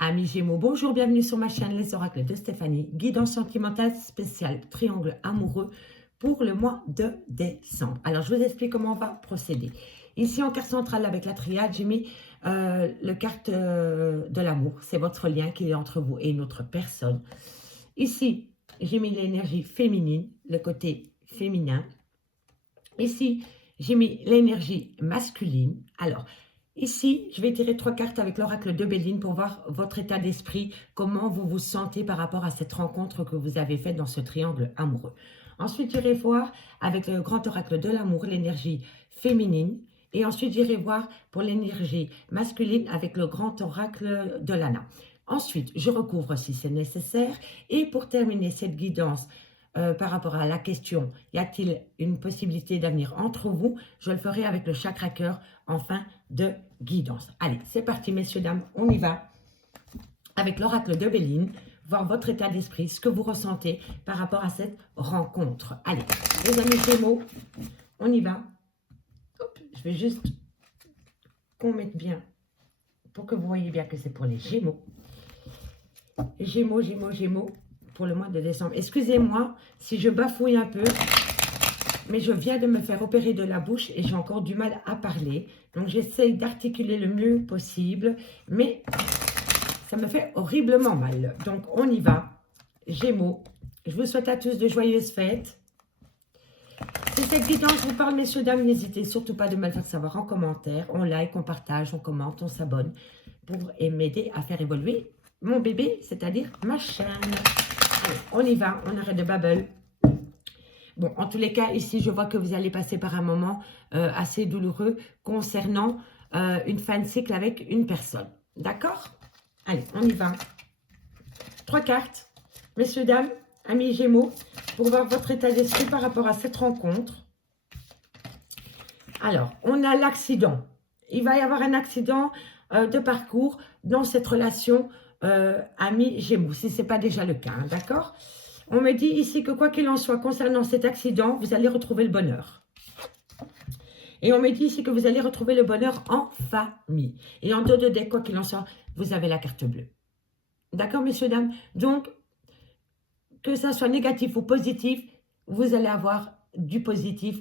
Amis Gémeaux, bonjour, bienvenue sur ma chaîne Les Oracles de Stéphanie, guidance sentimentale spéciale triangle amoureux pour le mois de décembre. Alors, je vous explique comment on va procéder. Ici, en carte centrale avec la triade, j'ai mis le carte de l'amour. C'est votre lien qui est entre vous et une autre personne. Ici, j'ai mis l'énergie féminine, le côté féminin. Ici, j'ai mis l'énergie masculine. Alors, ici, je vais tirer 3 cartes avec l'oracle de Béline pour voir votre état d'esprit, comment vous vous sentez par rapport à cette rencontre que vous avez faite dans ce triangle amoureux. Ensuite, j'irai voir avec le grand oracle de l'amour, l'énergie féminine. Et ensuite, j'irai voir pour l'énergie masculine avec le grand oracle de l'Anna. Ensuite, je recouvre si c'est nécessaire. Et pour terminer cette guidance, par rapport à la question, y a-t-il une possibilité d'avenir entre vous? Je le ferai avec le chakra cœur en fin de guidance. Allez, c'est parti, messieurs, dames, on y va avec l'oracle de Béline, voir votre état d'esprit, ce que vous ressentez par rapport à cette rencontre. Allez, les amis Gémeaux, on y va. Hop, je vais juste qu'on mette bien, pour que vous voyez bien que c'est pour les Gémeaux. Gémeaux, Gémeaux, Gémeaux, pour le mois de décembre. Excusez-moi si je bafouille un peu, mais je viens de me faire opérer de la bouche et j'ai encore du mal à parler. Donc, j'essaye d'articuler le mieux possible, mais ça me fait horriblement mal. Donc, on y va. Gémeaux, je vous souhaite à tous de joyeuses fêtes. Si cette guidance vous parle, messieurs, dames, n'hésitez surtout pas de me le faire savoir en commentaire. On like, on partage, on commente, on s'abonne pour m'aider à faire évoluer mon bébé, c'est-à-dire ma chaîne. Allez, on y va, on arrête de babble. Bon, en tous les cas, ici, je vois que vous allez passer par un moment assez douloureux concernant une fin de cycle avec une personne. D'accord? Allez, on y va. 3 cartes, messieurs, dames, amis Gémeaux, pour voir votre état d'esprit par rapport à cette rencontre. Alors, on a l'accident. Il va y avoir un accident de parcours dans cette relation amis Gémeaux, si ce n'est pas déjà le cas, hein, d'accord? On me dit ici que quoi qu'il en soit, concernant cet accident, vous allez retrouver le bonheur. Et on me dit ici que vous allez retrouver le bonheur en famille. Et en dos de deck, quoi qu'il en soit, vous avez la carte bleue. D'accord, messieurs, dames? Donc, que ça soit négatif ou positif, vous allez avoir du positif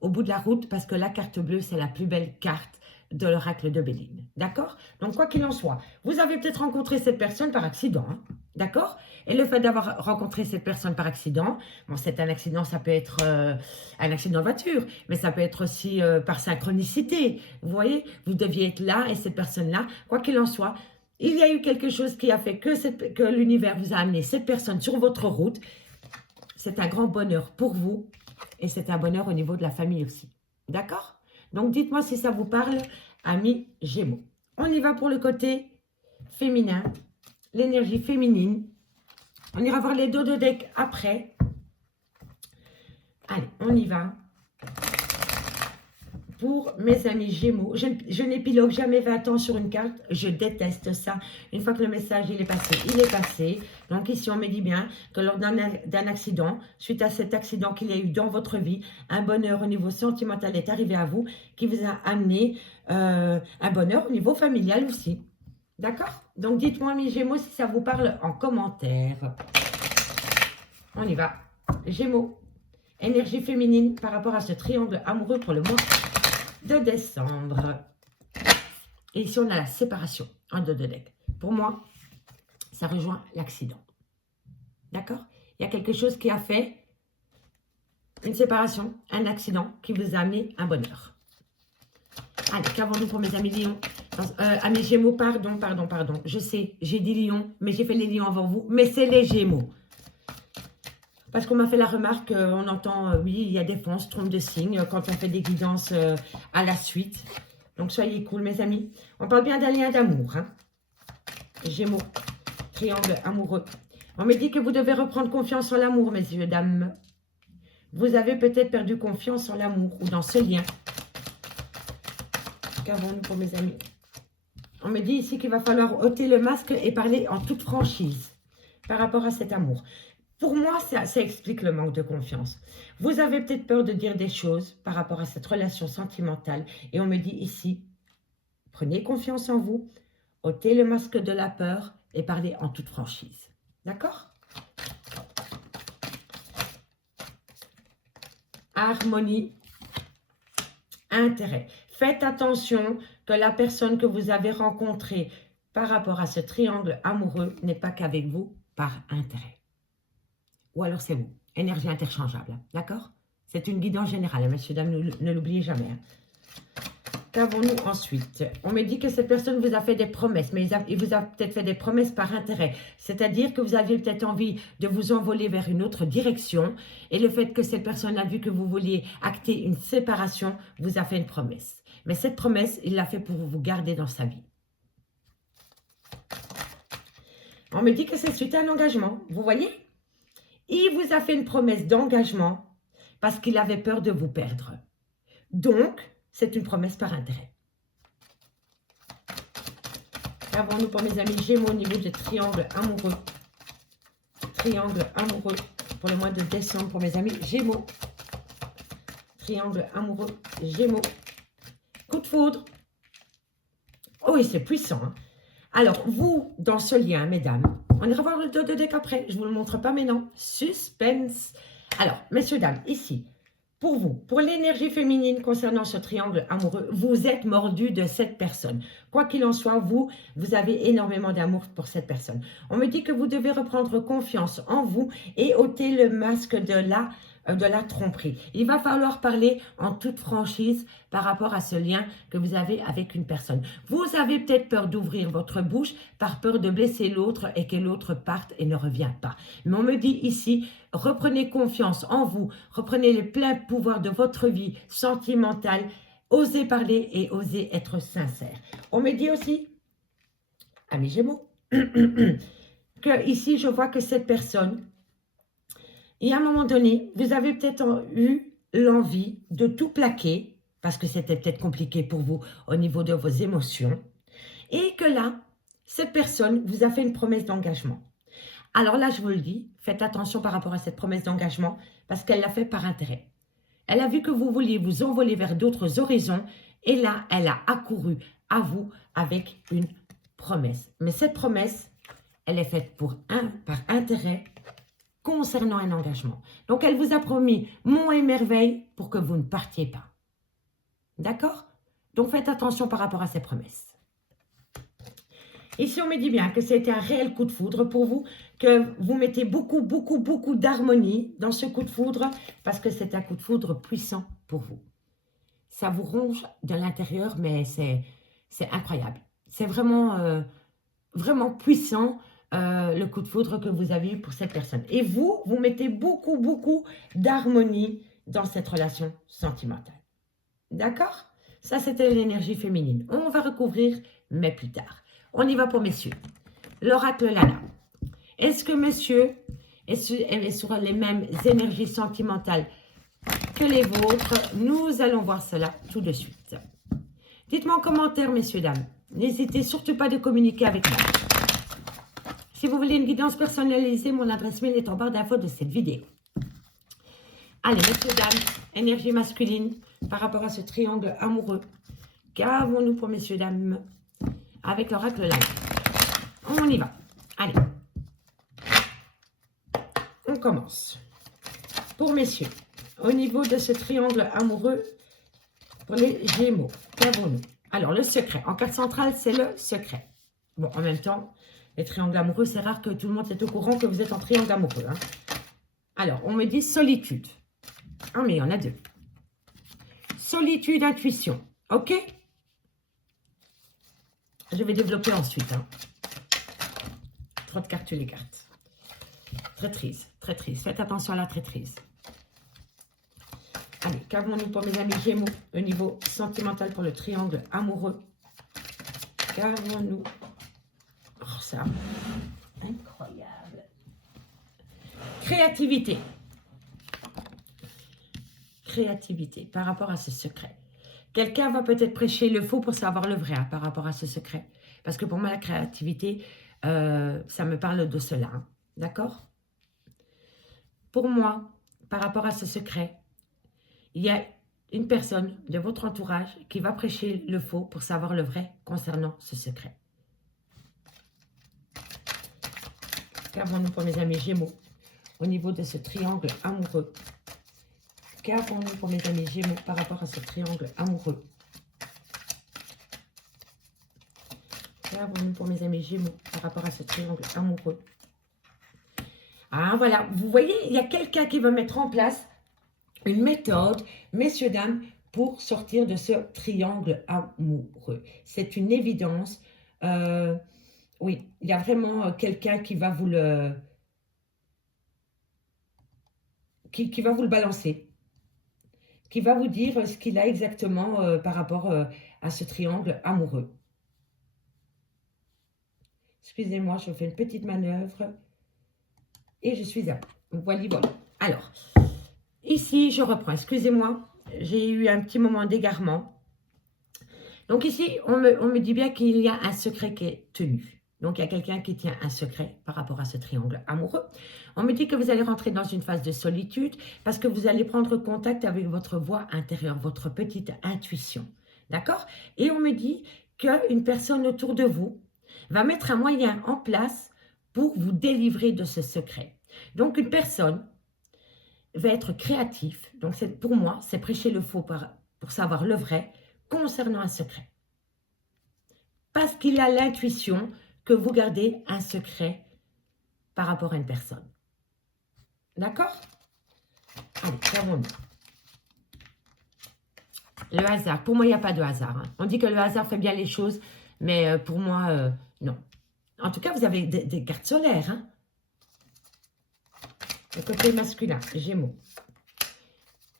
au bout de la route parce que la carte bleue, c'est la plus belle carte de l'oracle de Béline. D'accord? Donc, quoi qu'il en soit, vous avez peut-être rencontré cette personne par accident. Hein, d'accord? Et le fait d'avoir rencontré cette personne par accident, bon, c'est un accident, ça peut être un accident de voiture, mais ça peut être aussi par synchronicité. Vous voyez, vous deviez être là et cette personne-là, quoi qu'il en soit, il y a eu quelque chose qui a fait que l'univers vous a amené cette personne sur votre route. C'est un grand bonheur pour vous et c'est un bonheur au niveau de la famille aussi. D'accord? Donc, dites-moi si ça vous parle, amis Gémeaux. On y va pour le côté féminin, l'énergie féminine. On ira voir les dos de deck après. Allez, on y va. Pour mes amis Gémeaux, je n'épilogue jamais 20 ans sur une carte. Je déteste ça. Une fois que le message il est passé, il est passé. Donc ici, on me dit bien que lors d'un accident, suite à cet accident qu'il y a eu dans votre vie, un bonheur au niveau sentimental est arrivé à vous, qui vous a amené un bonheur au niveau familial aussi. D'accord? Donc dites-moi, amis Gémeaux, si ça vous parle en commentaire. On y va. Gémeaux, énergie féminine par rapport à ce triangle amoureux pour le mois de décembre. Et ici, on a la séparation en dos de deck. Pour moi, ça rejoint l'accident. D'accord? Il y a quelque chose qui a fait une séparation, un accident qui vous a amené un bonheur. Allez, qu'avons-nous pour mes amis Lions? Amis Gémeaux, pardon. Je sais, j'ai dit Lion, mais j'ai fait les Lions avant vous. Mais c'est les Gémeaux. Parce qu'on m'a fait la remarque, on entend, oui, il y a des fois, on se trompe de signe quand on fait des guidances à la suite. Donc, soyez cool, mes amis. On parle bien d'un lien d'amour. Hein. Gémeaux, triangle amoureux. On me dit que vous devez reprendre confiance en l'amour, messieurs, dames. Vous avez peut-être perdu confiance en l'amour ou dans ce lien. Qu'avons-nous pour mes amis? On me dit ici qu'il va falloir ôter le masque et parler en toute franchise par rapport à cet amour. Pour moi, ça explique le manque de confiance. Vous avez peut-être peur de dire des choses par rapport à cette relation sentimentale. Et on me dit ici, prenez confiance en vous, ôtez le masque de la peur et parlez en toute franchise. D'accord? Harmonie, intérêt. Faites attention que la personne que vous avez rencontrée par rapport à ce triangle amoureux n'est pas qu'avec vous par intérêt. Ou alors c'est vous. Énergie interchangeable. D'accord? C'est une guidance générale, messieurs, dames, ne l'oubliez jamais. Hein. Qu'avons-nous ensuite? On me dit que cette personne vous a fait des promesses, mais il vous a peut-être fait des promesses par intérêt. C'est-à-dire que vous aviez peut-être envie de vous envoler vers une autre direction. Et le fait que cette personne a vu que vous vouliez acter une séparation, vous a fait une promesse. Mais cette promesse, il l'a fait pour vous garder dans sa vie. On me dit que c'est suite à un engagement. Vous voyez? Il vous a fait une promesse d'engagement parce qu'il avait peur de vous perdre. Donc, c'est une promesse par intérêt. Qu'avons-nous pour mes amis Gémeaux au niveau de triangle amoureux? Triangle amoureux pour le mois de décembre pour mes amis Gémeaux. Triangle amoureux Gémeaux. Coup de foudre. Oh oui, c'est puissant. Hein? Alors, vous, dans ce lien, mesdames, on ira voir le dos de deck après. Je ne vous le montre pas maintenant. Suspense. Alors, messieurs, dames, ici, pour vous, pour l'énergie féminine concernant ce triangle amoureux, vous êtes mordu de cette personne. Quoi qu'il en soit, vous avez énormément d'amour pour cette personne. On me dit que vous devez reprendre confiance en vous et ôter le masque de la tromperie. Il va falloir parler en toute franchise par rapport à ce lien que vous avez avec une personne. Vous avez peut-être peur d'ouvrir votre bouche par peur de blesser l'autre et que l'autre parte et ne revient pas. Mais on me dit ici, reprenez confiance en vous, reprenez le plein pouvoir de votre vie sentimentale, osez parler et osez être sincère. On me dit aussi, amis Gémeaux, que ici je vois que cette personne, et à un moment donné, vous avez peut-être eu l'envie de tout plaquer, parce que c'était peut-être compliqué pour vous au niveau de vos émotions, et que là, cette personne vous a fait une promesse d'engagement. Alors là, je vous le dis, faites attention par rapport à cette promesse d'engagement, parce qu'elle l'a fait par intérêt. Elle a vu que vous vouliez vous envoler vers d'autres horizons, et là, elle a accouru à vous avec une promesse. Mais cette promesse, elle est faite par intérêt, concernant un engagement. Donc, elle vous a promis monts et merveilles pour que vous ne partiez pas. D'accord? Donc, faites attention par rapport à ces promesses. Ici, on me dit bien que c'était un réel coup de foudre pour vous, que vous mettez beaucoup, beaucoup, beaucoup d'harmonie dans ce coup de foudre, parce que c'est un coup de foudre puissant pour vous. Ça vous ronge de l'intérieur, mais c'est incroyable. C'est vraiment, vraiment puissant. Le coup de foudre que vous avez eu pour cette personne. Et vous mettez beaucoup, beaucoup d'harmonie dans cette relation sentimentale. D'accord? Ça, c'était l'énergie féminine. On va recouvrir, mais plus tard. On y va pour messieurs. L'oracle Lana. Est-ce que monsieur est sur les mêmes énergies sentimentales que les vôtres? Nous allons voir cela tout de suite. Dites-moi en commentaire, messieurs, dames. N'hésitez surtout pas de communiquer avec moi. Si vous voulez une guidance personnalisée, mon adresse mail est en barre d'infos de cette vidéo. Allez, messieurs, dames, énergie masculine par rapport à ce triangle amoureux. Qu'avons-nous pour messieurs, dames avec l'oracle Lana? On y va. Allez. On commence. Pour messieurs, au niveau de ce triangle amoureux, pour les Gémeaux, qu'avons-nous? Alors, le secret. En carte centrale, c'est le secret. Bon, en même temps, les triangles amoureux, c'est rare que tout le monde est au courant que vous êtes en triangle amoureux. Hein. Alors, on me dit solitude. Ah, mais il y en a deux. Solitude, intuition. OK? Je vais développer ensuite. Hein. Trop de cartes, les cartes. Traîtrise, traîtrise. Faites attention à la traîtrise. Allez, qu'avons-nous pour mes amis Gémeaux au niveau sentimental pour le triangle amoureux? Qu'avons-nous? Oh, ça, incroyable. Créativité. Créativité par rapport à ce secret. Quelqu'un va peut-être prêcher le faux pour savoir le vrai hein, par rapport à ce secret. Parce que pour moi, la créativité, ça me parle de cela. Hein. D'accord? Pour moi, par rapport à ce secret, il y a une personne de votre entourage qui va prêcher le faux pour savoir le vrai concernant ce secret. Qu'avons-nous pour mes amis Gémeaux au niveau de ce triangle amoureux? Qu'avons-nous pour mes amis Gémeaux par rapport à ce triangle amoureux? Qu'avons-nous pour mes amis Gémeaux par rapport à ce triangle amoureux? Ah, voilà, vous voyez, il y a quelqu'un qui veut mettre en place une méthode, messieurs, dames, pour sortir de ce triangle amoureux. C'est une évidence. Oui, il y a vraiment quelqu'un qui va vous le... qui va vous le balancer. Qui va vous dire ce qu'il a exactement par rapport à ce triangle amoureux. Excusez-moi, je fais une petite manœuvre. Et je suis à... Voilà, voilà. Alors, ici, je reprends. Excusez-moi, j'ai eu un petit moment d'égarement. Donc ici, on me dit bien qu'il y a un secret qui est tenu. Donc, il y a quelqu'un qui tient un secret par rapport à ce triangle amoureux. On me dit que vous allez rentrer dans une phase de solitude parce que vous allez prendre contact avec votre voix intérieure, votre petite intuition. D'accord? Et on me dit qu'une personne autour de vous va mettre un moyen en place pour vous délivrer de ce secret. Donc, une personne va être créative. Donc, pour moi, c'est prêcher le faux pour savoir le vrai concernant un secret. Parce qu'il a l'intuition que vous gardez un secret par rapport à une personne. D'accord? Allez, qu'avons-nous? Le hasard. Pour moi, il n'y a pas de hasard. Hein. On dit que le hasard fait bien les choses, mais pour moi, non. En tout cas, vous avez des cartes solaires. Hein? Le côté masculin, Gémeaux.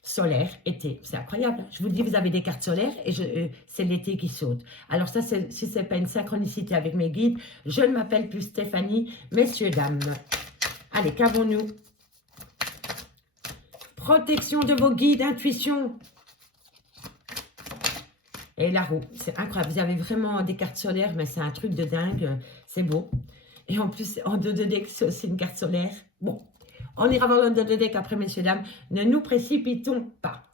Solaire, été. C'est incroyable. Je vous dis, vous avez des cartes solaires et c'est l'été qui saute. Alors ça, si ce n'est pas une synchronicité avec mes guides, je ne m'appelle plus Stéphanie. Messieurs, dames. Allez, qu'avons-nous? Protection de vos guides, intuition. Et la roue, c'est incroyable. Vous avez vraiment des cartes solaires, mais c'est un truc de dingue. C'est beau. Et en plus, en 2 deck, c'est aussi une carte solaire. Bon. On ira voir le 2 deck après, messieurs, dames. Ne nous précipitons pas.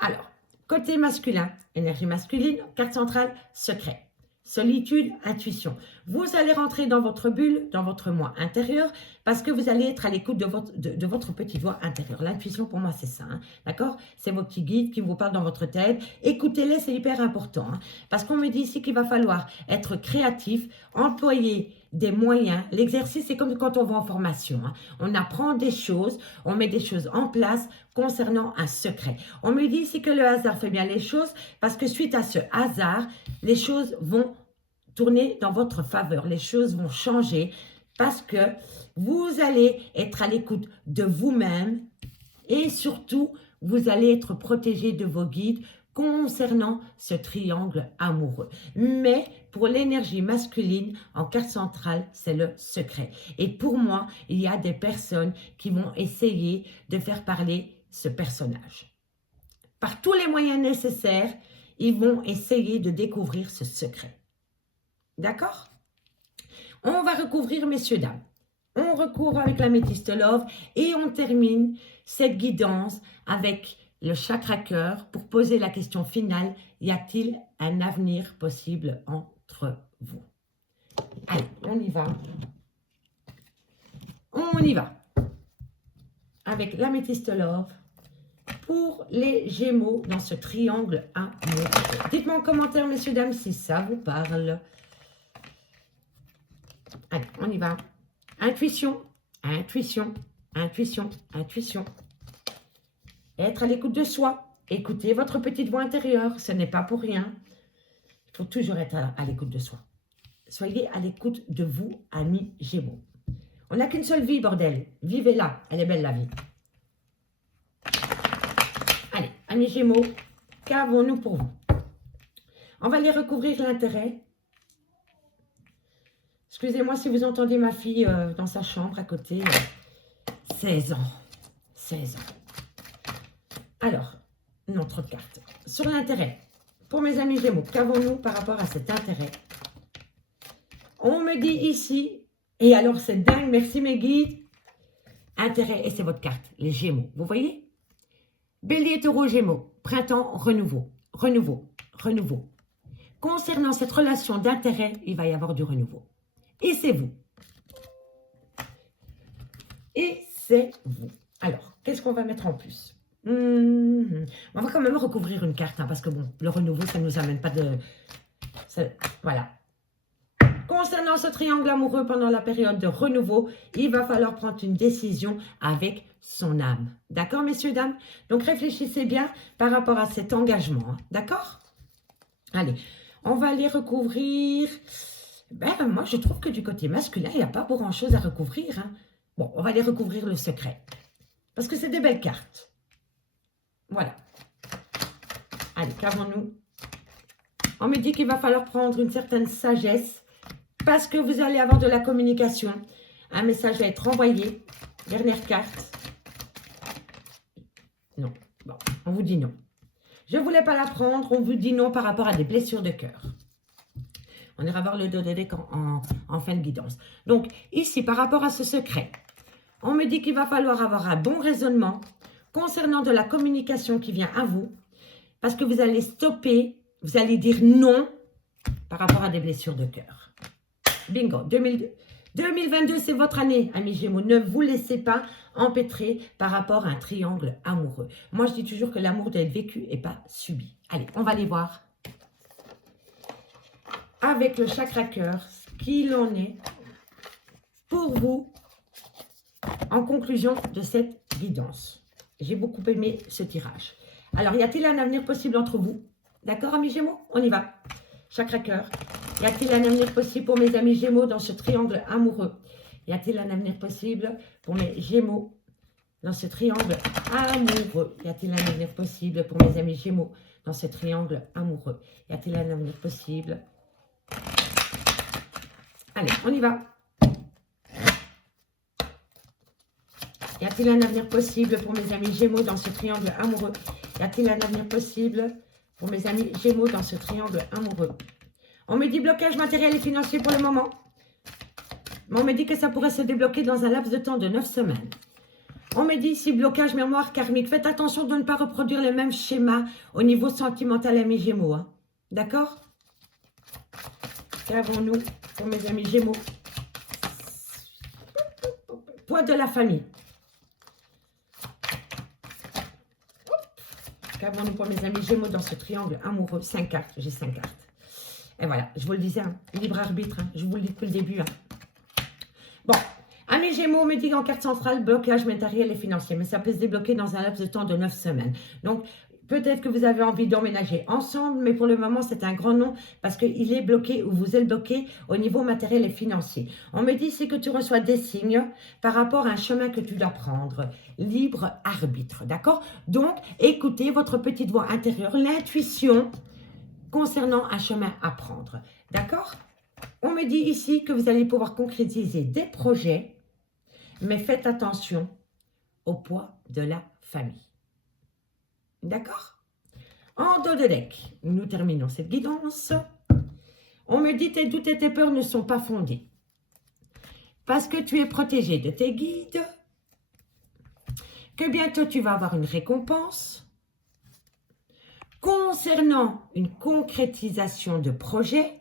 Alors, côté masculin, énergie masculine, carte centrale, secret. Solitude, intuition. Vous allez rentrer dans votre bulle, dans votre moi intérieur, parce que vous allez être à l'écoute de votre petite voix intérieure. L'intuition, pour moi, c'est ça. Hein, d'accord? C'est vos petits guides qui vous parlent dans votre tête. Écoutez-les, c'est hyper important. Hein, parce qu'on me dit ici qu'il va falloir être créatif, employer des moyens. L'exercice, c'est comme quand on va en formation. Hein. On apprend des choses, on met des choses en place concernant un secret. On me dit ici que le hasard fait bien les choses parce que suite à ce hasard, les choses vont tourner dans votre faveur. Les choses vont changer parce que vous allez être à l'écoute de vous-même et surtout, vous allez être protégé de vos guides concernant ce triangle amoureux. Mais pour l'énergie masculine, en carte centrale, c'est le secret. Et pour moi, il y a des personnes qui vont essayer de faire parler ce personnage. Par tous les moyens nécessaires, ils vont essayer de découvrir ce secret. D'accord? On va recouvrir, messieurs, dames. On recouvre avec la métiste love et on termine cette guidance avec le chakra cœur pour poser la question finale. Y a-t-il un avenir possible entre vous? Allez, on y va. On y va. Avec la métiste love pour les Gémeaux dans ce triangle amoureux. Dites-moi en commentaire, messieurs, dames, si ça vous parle. Allez, on y va. Intuition, intuition, intuition, intuition. Être à l'écoute de soi. Écoutez votre petite voix intérieure. Ce n'est pas pour rien. Il faut toujours être à l'écoute de soi. Soyez à l'écoute de vous, amis Gémeaux. On n'a qu'une seule vie, bordel. Vivez-la. Elle est belle, la vie. Allez, amis Gémeaux, qu'avons-nous pour vous? On va aller recouvrir l'intérêt. Excusez-moi si vous entendez ma fille dans sa chambre à côté. 16 ans. 16 ans. Alors, non, trop de cartes. Sur l'intérêt, pour mes amis Gémeaux, qu'avons-nous par rapport à cet intérêt? On me dit ici, et alors c'est dingue, merci mes guides, intérêt, et c'est votre carte, les Gémeaux. Vous voyez? Bélier, Taureau, Gémeaux, printemps, renouveau, renouveau, renouveau. Concernant cette relation d'intérêt, il va y avoir du renouveau. Et c'est vous. et c'est vous. Alors, qu'est-ce qu'on va mettre en plus? On va quand même recouvrir une carte, hein, parce que bon, le renouveau, ça ne nous amène pas de... Voilà. Concernant ce triangle amoureux pendant la période de renouveau, il va falloir prendre une décision avec son âme. D'accord, messieurs, dames? Donc, réfléchissez bien par rapport à cet engagement. Hein, d'accord? Allez, on va aller recouvrir... Ben, moi, je trouve que du côté masculin, il n'y a pas grand-chose à recouvrir. Hein. Bon, on va aller recouvrir le secret. Parce que c'est des belles cartes. Voilà. Allez, qu'avons-nous? On me dit qu'il va falloir prendre une certaine sagesse parce que vous allez avoir de la communication. Un message va être envoyé. Dernière carte. Non. Bon, on vous dit non. Je ne voulais pas la prendre. On vous dit non par rapport à des blessures de cœur. On ira voir le dos de deck en fin de guidance. Donc, ici, par rapport à ce secret, on me dit qu'il va falloir avoir un bon raisonnement concernant de la communication qui vient à vous, parce que vous allez stopper, vous allez dire non par rapport à des blessures de cœur. Bingo, 2022, c'est votre année, amis Gémeaux. Ne vous laissez pas empêtrer par rapport à un triangle amoureux. Moi, je dis toujours que l'amour doit être vécu et pas subi. Allez, on va aller voir avec le chakra cœur ce qu'il en est pour vous en conclusion de cette guidance. J'ai beaucoup aimé ce tirage. Alors, y a-t-il un avenir possible entre vous? D'accord, amis Gémeaux? On y va. Chakra cœur. Y a-t-il un avenir possible pour mes amis Gémeaux dans ce triangle amoureux? Y a-t-il un avenir possible pour mes Gémeaux dans ce triangle amoureux? Y a-t-il un avenir possible pour mes amis Gémeaux dans ce triangle amoureux? Y a-t-il un avenir possible? Allez, on y va. Y a-t-il un avenir possible pour mes amis Gémeaux dans ce triangle amoureux? Y a-t-il un avenir possible pour mes amis Gémeaux dans ce triangle amoureux? On me dit blocage matériel et financier pour le moment. Mais on me dit que ça pourrait se débloquer dans un laps de temps de 9 semaines. On me dit ici blocage mémoire karmique. Faites attention de ne pas reproduire le même schéma au niveau sentimental, amis Gémeaux. Hein. D'accord? Qu'avons-nous pour mes amis Gémeaux? Poids de la famille. Qu'avons-nous pour mes amis Gémeaux dans ce triangle amoureux? 5 cartes, j'ai 5 cartes. Et voilà, je vous le disais, hein, libre arbitre, hein, je vous le dis depuis le début. Hein. Bon, amis Gémeaux, on me dit en carte centrale, blocage matériel et financier, mais ça peut se débloquer dans un laps de temps de 9 semaines. Donc, peut-être que vous avez envie d'emménager ensemble, mais pour le moment, c'est un grand non parce qu'il est bloqué ou vous êtes bloqué au niveau matériel et financier. On me dit, c'est que tu reçois des signes par rapport à un chemin que tu dois prendre. Libre arbitre, d'accord? Donc, écoutez votre petite voix intérieure, l'intuition concernant un chemin à prendre, d'accord? On me dit ici que vous allez pouvoir concrétiser des projets, mais faites attention au poids de la famille. D'accord? En dos de deck, nous terminons cette guidance. On me dit tes doutes et tes peurs ne sont pas fondés. Parce que tu es protégé de tes guides. Que bientôt tu vas avoir une récompense. Concernant une concrétisation de projet.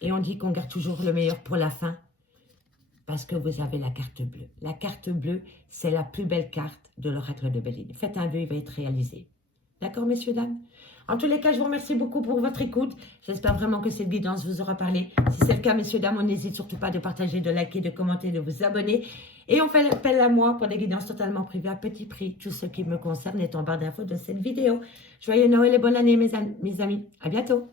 Et on dit qu'on garde toujours le meilleur pour la fin. Parce que vous avez la carte bleue. La carte bleue, c'est la plus belle carte de l'oracle de Béline. Faites un vœu, il va être réalisé. D'accord, messieurs, dames? En tous les cas, je vous remercie beaucoup pour votre écoute. J'espère vraiment que cette guidance vous aura parlé. Si c'est le cas, messieurs, dames, on n'hésite surtout pas de partager, de liker, de commenter, de vous abonner. Et on fait appel à moi pour des guidances totalement privées à petit prix. Tout ce qui me concerne est en barre d'infos de cette vidéo. Joyeux Noël et bonne année, mes amis. À bientôt.